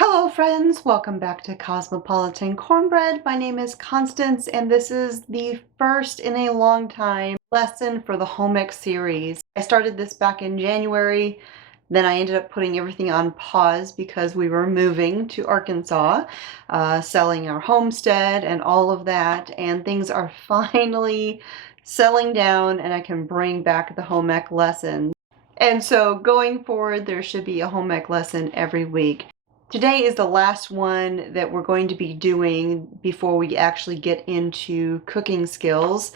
Hello friends, welcome back to Cosmopolitan Cornbread. My name is Constance and this is the first in a long time lesson for the home ec series. I started this back in January, then I ended up putting everything on pause because we were moving to Arkansas, selling our homestead and all of that, and things are finally settling down and I can bring back the home ec lesson. And so going forward, there should be a home ec lesson every week. Today is the last one that we're going to be doing before we actually get into cooking skills.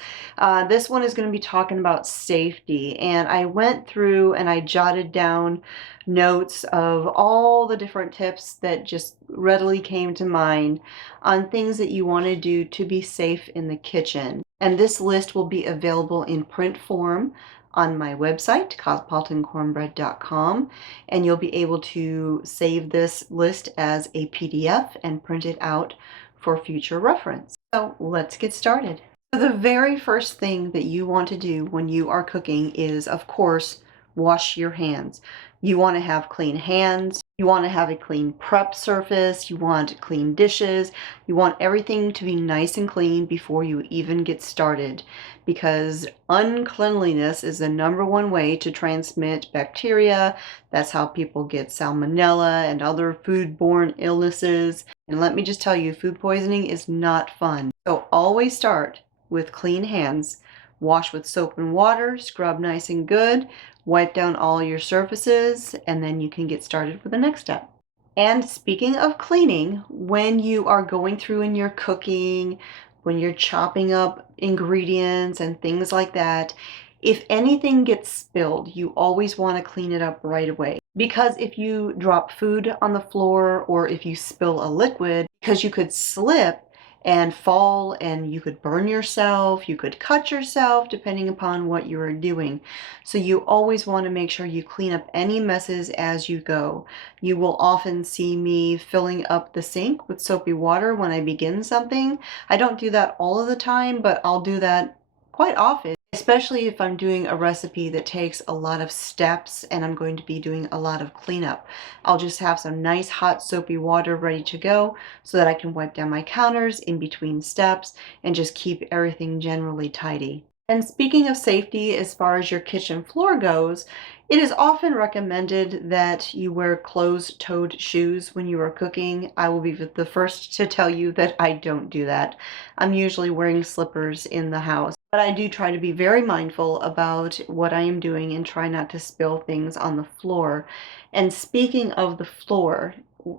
This one is going to be talking about safety, and I went through and I jotted down notes of all the different tips that just readily came to mind on things that you want to do to be safe in the kitchen. And this list will be available in print form on my website, cosmopolitancornbread.com, and you'll be able to save this list as a PDF and print it out for future reference. So let's get started. So the very first thing that you want to do when you are cooking is, of course, wash your hands. You want to have clean hands. You want to have a clean prep surface. You want clean dishes. You want everything to be nice and clean before you even get started, because uncleanliness is the #1 way to transmit bacteria. That's how people get salmonella and other foodborne illnesses. And let me just tell you, food poisoning is not fun. So always start with clean hands. Wash with soap and water, scrub nice and good, wipe down all your surfaces, and then you can get started with the next step. And speaking of cleaning, when you are going through and you're cooking, when you're chopping up ingredients and things like that, if anything gets spilled, you always want to clean it up right away. Because if you drop food on the floor or if you spill a liquid, because you could slip and fall and you could burn yourself, you could cut yourself, depending upon what you are doing. So you always want to make sure you clean up any messes as you go. You will often see me filling up the sink with soapy water when I begin something. I don't do that all of the time, but I'll do that quite often, especially if I'm doing a recipe that takes a lot of steps and I'm going to be doing a lot of cleanup. I'll just have some nice hot soapy water ready to go so that I can wipe down my counters in between steps and just keep everything generally tidy. And speaking of safety, as far as your kitchen floor goes, it is often recommended that you wear closed-toed shoes when you are cooking. I will be the first to tell you that I don't do that. I'm usually wearing slippers in the house, but I do try to be very mindful about what I am doing and try not to spill things on the floor. And speaking of the floor,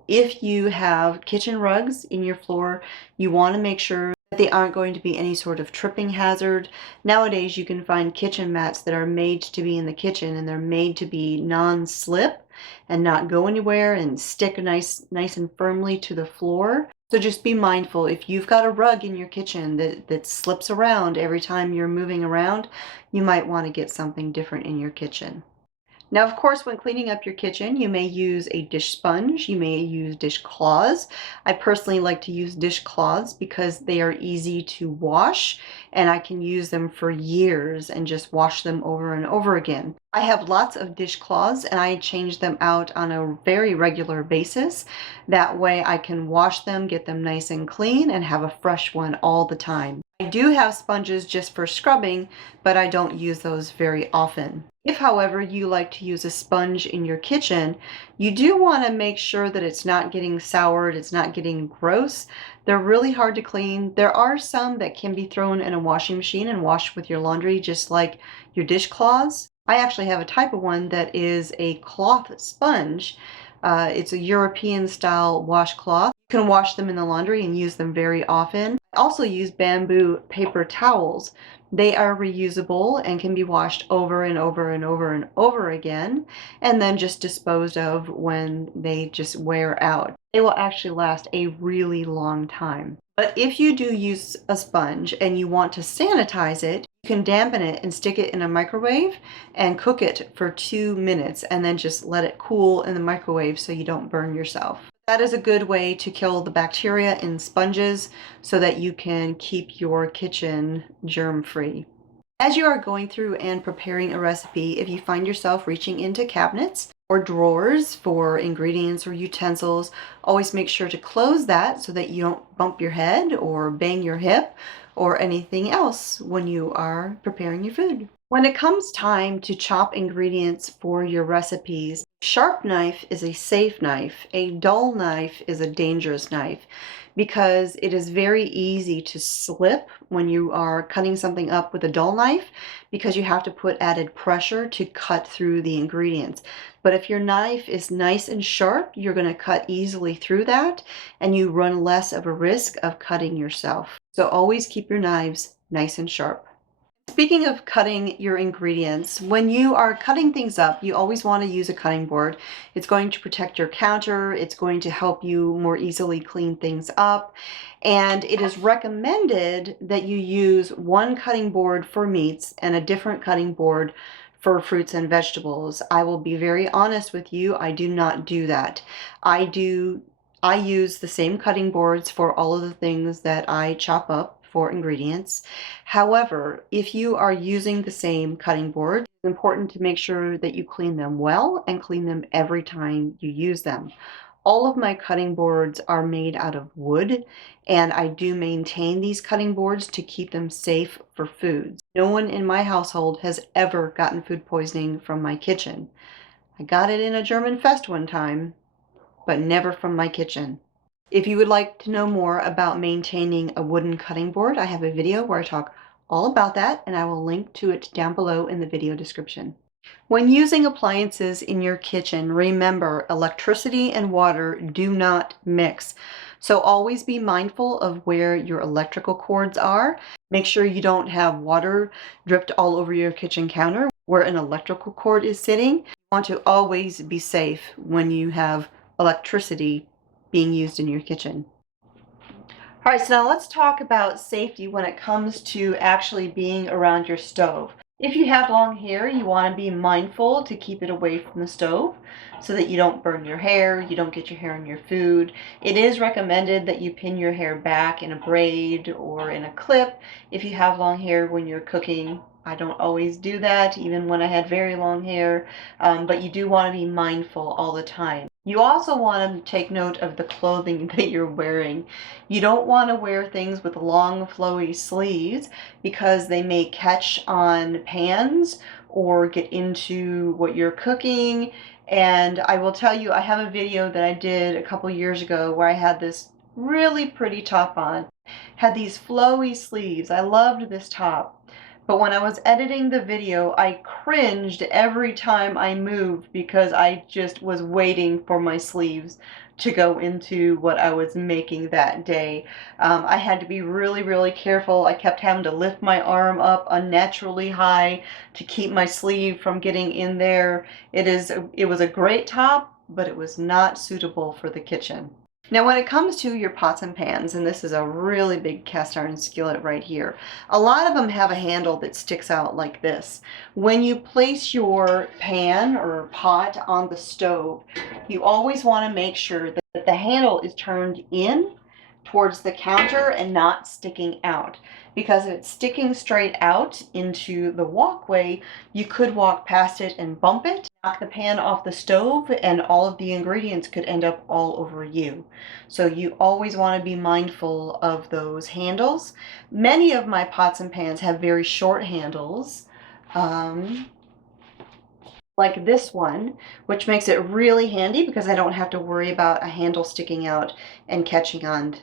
if you have kitchen rugs in your floor, you want to make sure that they aren't going to be any sort of tripping hazard. Nowadays, you can find kitchen mats that are made to be in the kitchen and they're made to be non-slip and not go anywhere and stick nice and firmly to the floor. So just be mindful. If you've got a rug in your kitchen that slips around every time you're moving around, you might want to get something different in your kitchen. Now, of course, when cleaning up your kitchen, you may use a dish sponge, you may use dishcloths. I personally like to use dishcloths because they are easy to wash and I can use them for years and just wash them over and over again. I have lots of dishcloths and I change them out on a very regular basis. That way I can wash them, get them nice and clean, and have a fresh one all the time. I do have sponges just for scrubbing, but I don't use those very often. If, however, you like to use a sponge in your kitchen, you do want to make sure that it's not getting soured, it's not getting gross. They're really hard to clean. There are some that can be thrown in a washing machine and washed with your laundry, just like your dishcloths. I actually have a type of one that is a cloth sponge. It's a European style washcloth. You can wash them in the laundry and use them very often. I also use bamboo paper towels. They are reusable and can be washed over and over and over and over again, and then just disposed of when they just wear out. They will actually last a really long time. But if you do use a sponge and you want to sanitize it, you can dampen it and stick it in a microwave and cook it for 2 minutes and then just let it cool in the microwave so you don't burn yourself. That is a good way to kill the bacteria in sponges so that you can keep your kitchen germ-free. As you are going through and preparing a recipe, if you find yourself reaching into cabinets or drawers for ingredients or utensils, always make sure to close that so that you don't bump your head or bang your hip or anything else when you are preparing your food. When it comes time to chop ingredients for your recipes, sharp knife is a safe knife. A dull knife is a dangerous knife because it is very easy to slip when you are cutting something up with a dull knife because you have to put added pressure to cut through the ingredients. But if your knife is nice and sharp, you're going to cut easily through that and you run less of a risk of cutting yourself. So always keep your knives nice and sharp. Speaking of cutting your ingredients, when you are cutting things up, you always want to use a cutting board. It's going to protect your counter. It's going to help you more easily clean things up. And it is recommended that you use one cutting board for meats and a different cutting board for fruits and vegetables. I will be very honest with you. I do not do that. I use the same cutting boards for all of the things that I chop up for ingredients. However, if you are using the same cutting board, it's important to make sure that you clean them well and clean them every time you use them. All of my cutting boards are made out of wood, and I do maintain these cutting boards to keep them safe for foods. No one in my household has ever gotten food poisoning from my kitchen. I got it in a German fest one time, but never from my kitchen. If you would like to know more about maintaining a wooden cutting board, I have a video where I talk all about that, and I will link to it down below in the video description. When using appliances in your kitchen, remember electricity and water do not mix. So always be mindful of where your electrical cords are. Make sure you don't have water dripped all over your kitchen counter where an electrical cord is sitting. You want to always be safe when you have electricity being used in your kitchen. All right, so now let's talk about safety when it comes to actually being around your stove. If you have long hair, you want to be mindful to keep it away from the stove so that you don't burn your hair, you don't get your hair in your food. It is recommended that you pin your hair back in a braid or in a clip if you have long hair when you're cooking. I don't always do that, even when I had very long hair, but you do want to be mindful all the time. You also want to take note of the clothing that you're wearing. You don't want to wear things with long flowy sleeves because they may catch on pans or get into what you're cooking. And I will tell you, I have a video that I did a couple years ago where I had this really pretty top on. Had these flowy sleeves. I loved this top. But when I was editing the video, I cringed every time I moved because I just was waiting for my sleeves to go into what I was making that day. I had to be really, really careful. I kept having to lift my arm up unnaturally high to keep my sleeve from getting in there. It was a great top, but it was not suitable for the kitchen. Now, when it comes to your pots and pans, and this is a really big cast iron skillet right here, a lot of them have a handle that sticks out like this. When you place your pan or pot on the stove, you always want to make sure that the handle is turned in towards the counter and not sticking out. Because if it's sticking straight out into the walkway, you could walk past it and bump it, knock the pan off the stove, and all of the ingredients could end up all over you. So you always want to be mindful of those handles. Many of my pots and pans have very short handles. Like this one, which makes it really handy because I don't have to worry about a handle sticking out and catching on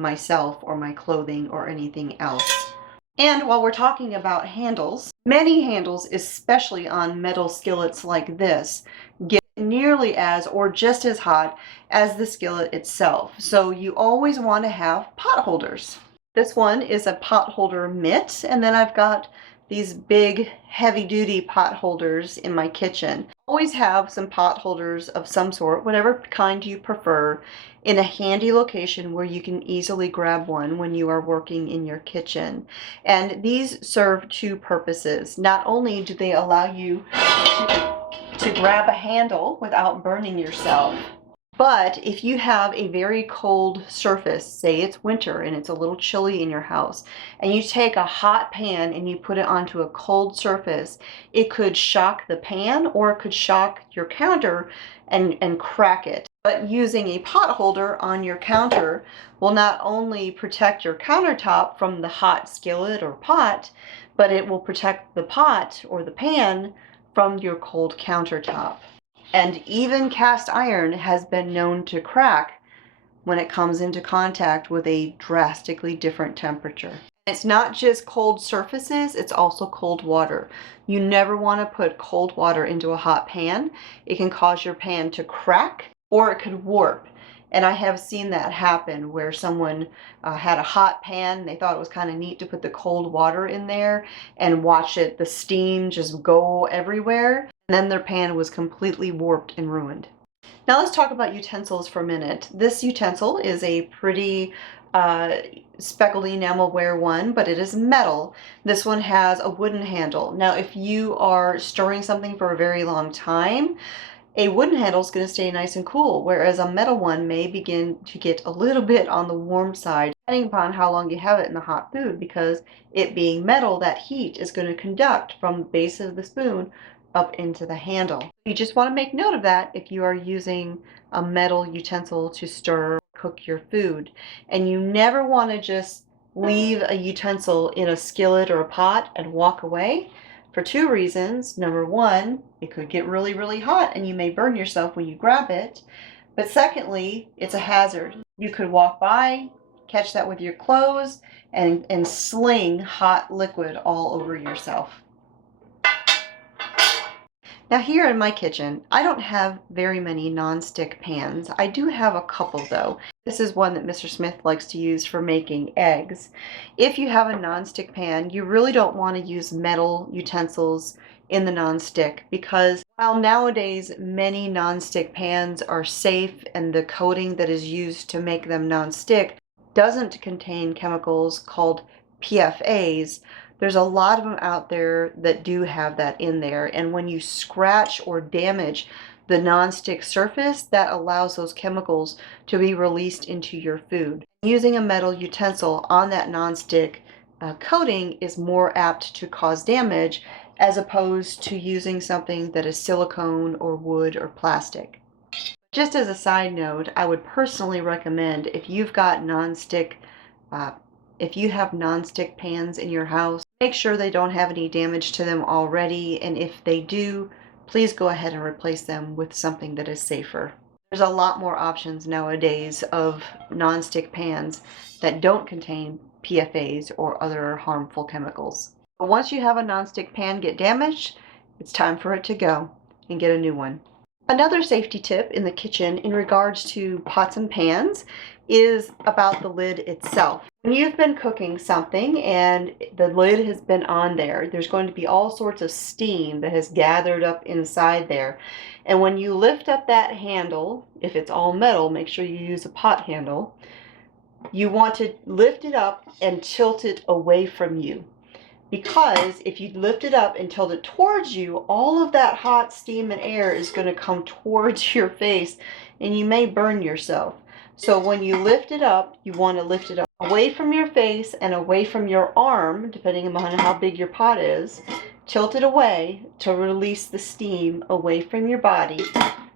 myself or my clothing or anything else. And while we're talking about handles, many handles, especially on metal skillets like this, get nearly as or just as hot as the skillet itself. So you always want to have pot holders. This one is a pot holder mitt, and then I've got these big heavy-duty pot holders in my kitchen. Always have some pot holders of some sort, whatever kind you prefer, in a handy location where you can easily grab one when you are working in your kitchen. And these serve two purposes. Not only do they allow you to grab a handle without burning yourself, But if you have a very cold surface, say it's winter and it's a little chilly in your house, and you take a hot pan and you put it onto a cold surface, it could shock the pan or it could shock your counter and crack it. But using a pot holder on your counter will not only protect your countertop from the hot skillet or pot, but it will protect the pot or the pan from your cold countertop. And even cast iron has been known to crack when it comes into contact with a drastically different temperature. It's not just cold surfaces, it's also cold water. You never want to put cold water into a hot pan. It can cause your pan to crack or it could warp. And I have seen that happen where someone had a hot pan. They thought it was kind of neat to put the cold water in there and watch the steam just go everywhere. And then their pan was completely warped and ruined. Now let's talk about utensils for a minute. This utensil is a pretty speckled enamelware one, but it is metal. This one has a wooden handle. Now if you are stirring something for a very long time, a wooden handle is going to stay nice and cool, whereas a metal one may begin to get a little bit on the warm side, depending upon how long you have it in the hot food, because it being metal, that heat is going to conduct from the base of the spoon up into the handle. You just want to make note of that if you are using a metal utensil to stir or cook your food. And you never want to just leave a utensil in a skillet or a pot and walk away. For two reasons. Number one, it could get really, really hot and you may burn yourself when you grab it. But secondly, it's a hazard. You could walk by, catch that with your clothes, and sling hot liquid all over yourself. Now here in my kitchen, I don't have very many non-stick pans. I do have a couple though. This is one that Mr. Smith likes to use for making eggs. If you have a non-stick pan, you really don't want to use metal utensils in the non-stick, because while nowadays many non-stick pans are safe and the coating that is used to make them non-stick doesn't contain chemicals called PFAs, there's a lot of them out there that do have that in there. And when you scratch or damage the non-stick surface, that allows those chemicals to be released into your food. Using a metal utensil on that non-stick coating is more apt to cause damage as opposed to using something that is silicone or wood or plastic. Just as a side note, I would personally recommend if you've got if you have non-stick pans in your house, make sure they don't have any damage to them already, and if they do, please go ahead and replace them with something that is safer. There's a lot more options nowadays of non-stick pans that don't contain PFAs or other harmful chemicals. But once you have a non-stick pan get damaged, it's time for it to go and get a new one. Another safety tip in the kitchen in regards to pots and pans is about the lid itself. When you've been cooking something and the lid has been on there, there's going to be all sorts of steam that has gathered up inside there. And when you lift up that handle, if it's all metal, make sure you use a pot handle. You want to lift it up and tilt it away from you. Because if you lift it up and tilt it towards you, all of that hot steam and air is going to come towards your face and you may burn yourself. So when you lift it up, you want to lift it up away from your face and away from your arm, depending on how big your pot is. Tilt it away to release the steam away from your body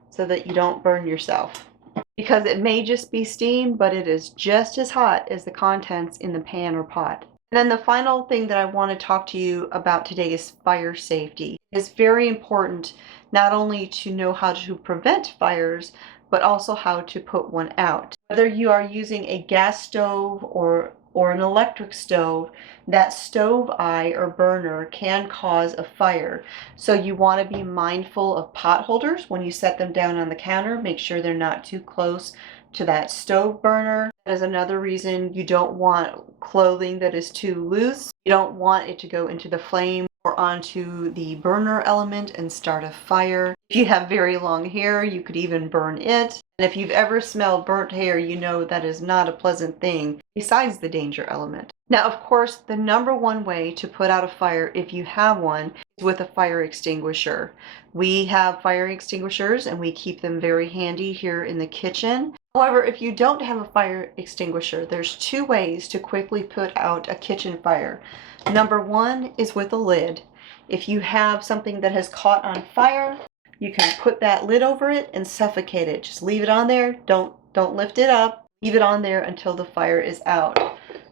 so that you don't burn yourself. Because it may just be steam, but it is just as hot as the contents in the pan or pot. And then the final thing that I want to talk to you about today is fire safety. It's very important not only to know how to prevent fires, but also how to put one out. Whether you are using a gas stove or an electric stove, that stove eye or burner can cause a fire. So you want to be mindful of pot holders when you set them down on the counter. Make sure they're not too close to that stove burner. That is another reason you don't want clothing that is too loose. You don't want it to go into the flame or onto the burner element and start a fire. If you have very long hair, you could even burn it. And if you've ever smelled burnt hair, you know that is not a pleasant thing besides the danger element. Now, of course, the number one way to put out a fire, if you have one, is with a fire extinguisher. We have fire extinguishers and we keep them very handy here in the kitchen. However, if you don't have a fire extinguisher, there's two ways to quickly put out a kitchen fire. Number one is with a lid. If you have something that has caught on fire, you can put that lid over it and suffocate it. Just leave it on there. Don't lift it up. Leave it on there until the fire is out.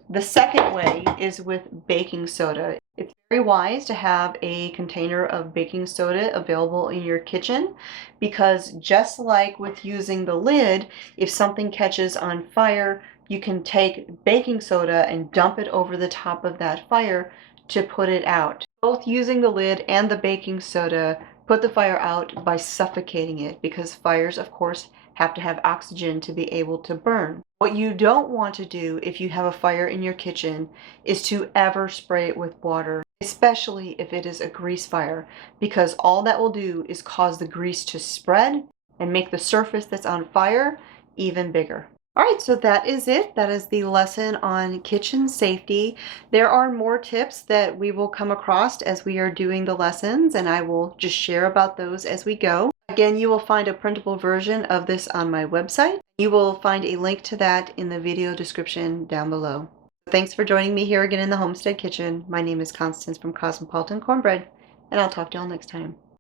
The second way is with baking soda. It's very wise to have a container of baking soda available in your kitchen, because just like with using the lid, if something catches on fire, you can take baking soda and dump it over the top of that fire to put it out. Both using the lid and the baking soda put the fire out by suffocating it, because fires, of course, have to have oxygen to be able to burn. What you don't want to do if you have a fire in your kitchen is to ever spray it with water, especially if it is a grease fire, because all that will do is cause the grease to spread and make the surface that's on fire even bigger. All right, so that is it. That is the lesson on kitchen safety. There are more tips that we will come across as we are doing the lessons, and I will just share about those as we go. Again, you will find a printable version of this on my website. You will find a link to that in the video description down below. Thanks for joining me here again in the Homestead Kitchen. My name is Constance from Cosmopolitan Cornbread, and I'll talk to y'all next time.